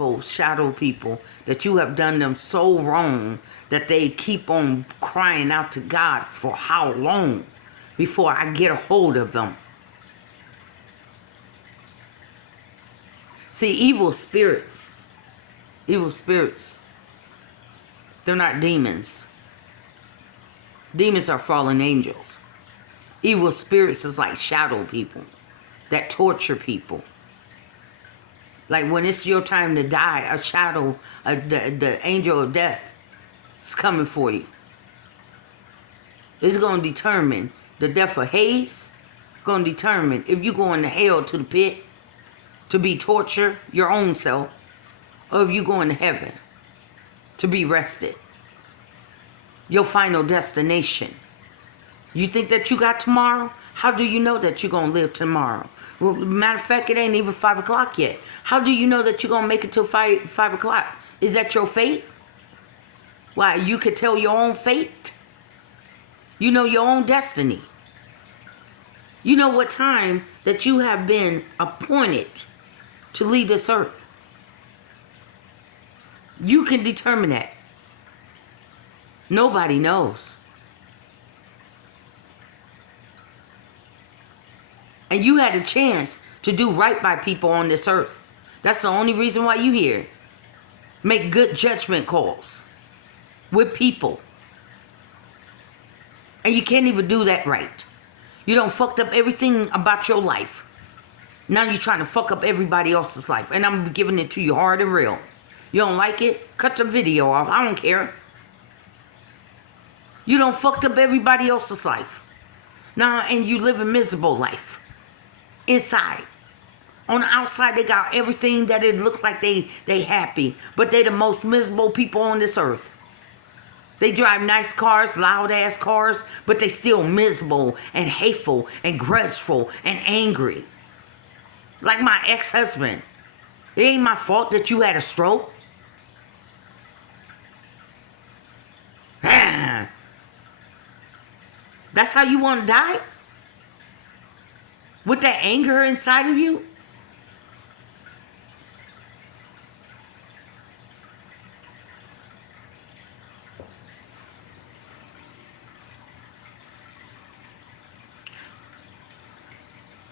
people, shadow people, that you have done them so wrong that they keep on crying out to God for how long before I get a hold of them. See, evil spirits, they're not demons. Demons are fallen angels. Evil spirits is like shadow people that torture people. Like when it's your time to die, a shadow, the angel of death is coming for you. It's going to determine the death of Hayes. Going to determine if you're going to hell, to the pit, to be tortured, your own self, or if you're going to heaven to be rested. Your final destination. You think that you got tomorrow? How do you know that you're going to live tomorrow? Well, matter of fact, it ain't even 5 o'clock yet. How do you know that you're going to make it till 5 o'clock? Is that your fate? Why, you could tell your own fate? You know your own destiny. You know what time that you have been appointed to leave this earth. You can determine that. Nobody knows. And you had a chance to do right by people on this earth. That's the only reason why you here. Make good judgment calls with people. And you can't even do that right. You done fucked up everything about your life. Now you're trying to fuck up everybody else's life. And I'm giving it to you hard and real. You don't like it? Cut the video off. I don't care. You done fucked up everybody else's life. Now, and you live a miserable life. Inside. On the outside, they got everything that it look like they happy. But they the most miserable people on this earth. They drive nice cars, loud ass cars, but they still miserable and hateful and grudgeful and angry. Like my ex-husband. It ain't my fault that you had a stroke. That's how you want to die? With that anger inside of you?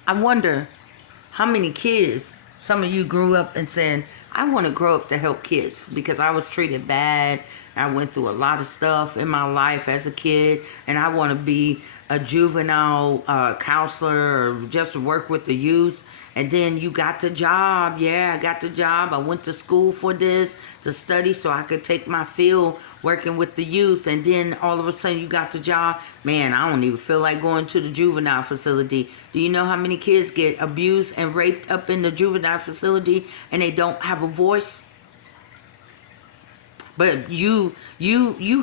I wonder how many kids, some of you grew up and said, I want to grow up to help kids because I was treated bad. I went through a lot of stuff in my life as a kid, and I want to be a juvenile counselor or just work with the youth. And then you got the job. Yeah, I got the job. I went to school for this, to study so I could take my field working with the youth. And then all of a sudden you got the job. Man, I don't even feel like going to the juvenile facility. Do you know how many kids get abused and raped up in the juvenile facility and they don't have a voice? But you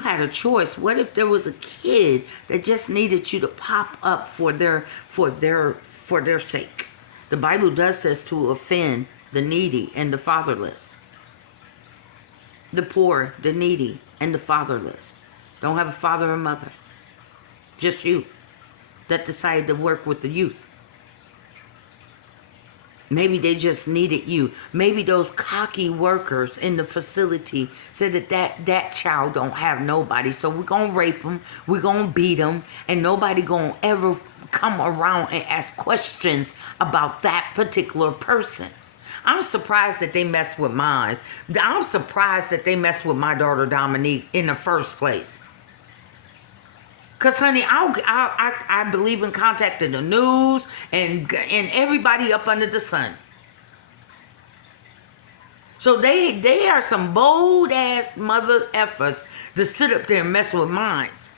had a choice. What if there was a kid that just needed you to pop up for their sake? The Bible does says to offend the needy and the fatherless. The poor, the needy, and the fatherless. Don't have a father or mother. Just you that decided to work with the youth. Maybe they just needed you. Maybe those cocky workers in the facility said that child don't have nobody. So we're going to rape them. We're going to beat them. And nobody going to ever come around and ask questions about that particular person. I'm surprised that they mess with mine. I'm surprised that they mess with my daughter Dominique in the first place. Because, honey, I believe in contacting the news and everybody up under the sun. So they are some bold-ass mother effers to sit up there and mess with mines.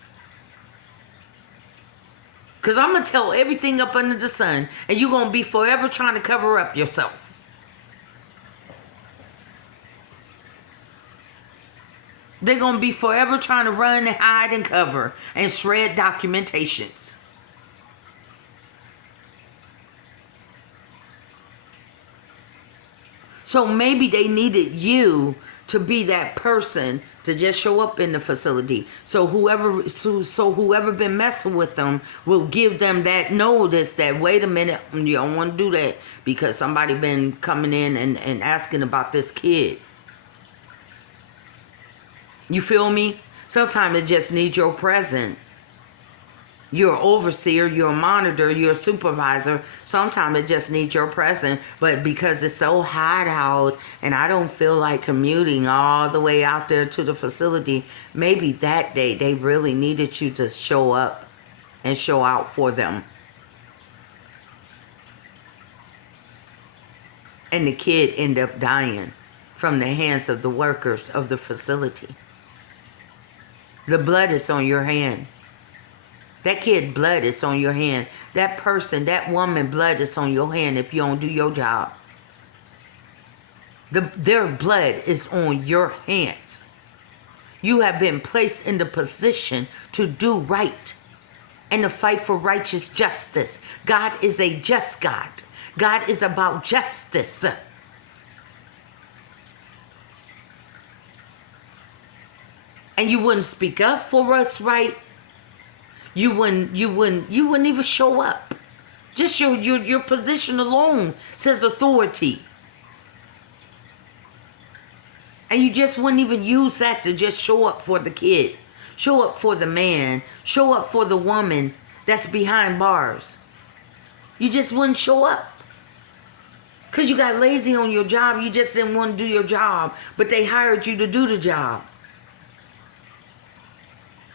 Because I'm going to tell everything up under the sun, and you're going to be forever trying to cover up yourself. They're going to be forever trying to run and hide and cover and shred documentations. So maybe they needed you to be that person to just show up in the facility. So whoever been messing with them will give them that notice that, wait a minute, you don't want to do that because somebody been coming in and asking about this kid. You feel me? Sometimes it just needs your presence. You're an overseer, you're a monitor, you're a supervisor. Sometimes it just needs your presence. But because it's so hot out and I don't feel like commuting all the way out there to the facility, maybe that day they really needed you to show up and show out for them. And the kid ended up dying from the hands of the workers of the facility. The blood is on your hand. That kid blood is on your hand. That person, that woman blood is on your hand if you don't do your job. Their blood is on your hands. You have been placed in the position to do right and to fight for righteous justice. God is a just God. God is about justice. And you wouldn't speak up for us, right? You wouldn't even show up. Just your position alone says authority. And you just wouldn't even use that to just show up for the kid. Show up for the man. Show up for the woman that's behind bars. You just wouldn't show up. Because you got lazy on your job. You just didn't want to do your job. But they hired you to do the job.